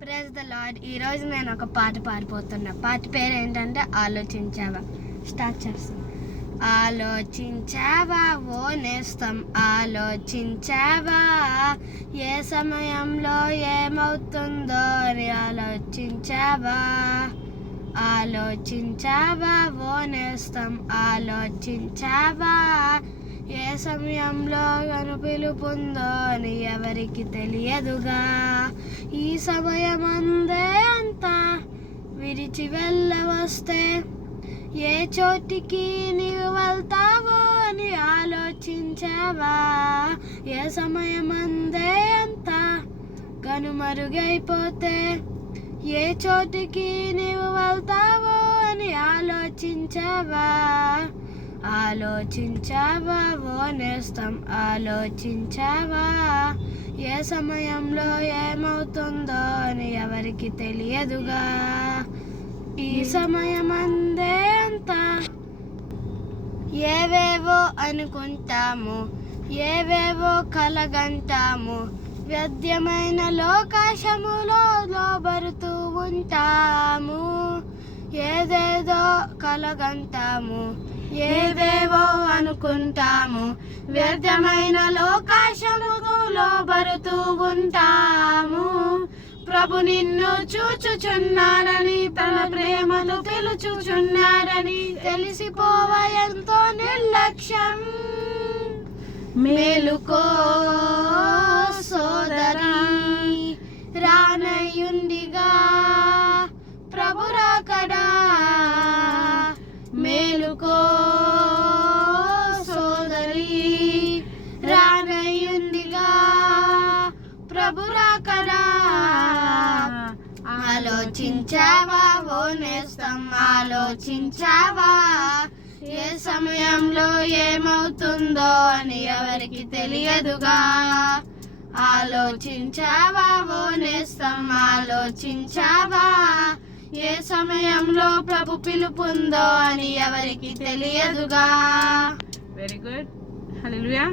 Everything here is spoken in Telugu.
Praise the lord. ఈరోజు నేను ఒక పాట పాడిపోతున్నా. పాట పేరు ఏంటంటే ఆలోచించావా. స్టార్ట్ చేస్తాం. ఆలోచించావా ఓ నేస్తం, ఆలోచించావా ఏ సమయంలో ఏమవుతుందో అని ఆలోచించావా. ఆలోచించావా ఓ నేస్తం, ఆలోచించావా ఏ సమయంలో గను పిలుపుందో అని ఎవరికి తెలియదుగా. ఈ సమయమందే అంతా విడిచి వెళ్ళవస్తే ఏ చోటికి నీవు వెళ్తావో అని ఆలోచించావా. ఏ సమయమందే అంతా కనుమరుగైపోతే ఏ చోటికి నీవు వెళ్తావో అని ఆలోచించావా. ఆలోచించావా ఓ నేస్తం, ఆలోచించావా ఏ సమయంలో ఏమవుతుందో అని ఎవరికి తెలియదుగా. ఈ సమయమందే అంతా ఏవేవో అనుకుంటాము, ఏవేవో కలగంటాము, వ్యర్థమైన లోకాశములో లోబరుతూ ఉంటాము. ఏదేదో కలగంటాము, ఏవేవో అనుకుంటాము, వ్యర్థమైన లోకాశములో లోబరుతూ ఉంటాము. ప్రభు నిన్ను చూచుచున్నారని, తన ప్రేమను పిలుచుచున్నారని తెలిసిపోవ ఎంతో నిర్లక్ష్యం. మేలుకో సోదరి, రానయ్యుండిగా ప్రభు రాకడా. మేలుకో సోదరి, రానయ్యుండిగా ప్రభు రాకడా. ఆలోచించావా ఓ నేస్తం, ఆలోచించావా ఏ సమయంలో ఏమవుతుందో అని ఎవరికి తెలియదుగా. ఆలోచించావా ఓ నేస్తం, ఆలోచించావా ఏ సమయంలో ప్రభు పిలుపుందో అని ఎవరికి తెలియదుగా. Very good. హల్లెలూయా.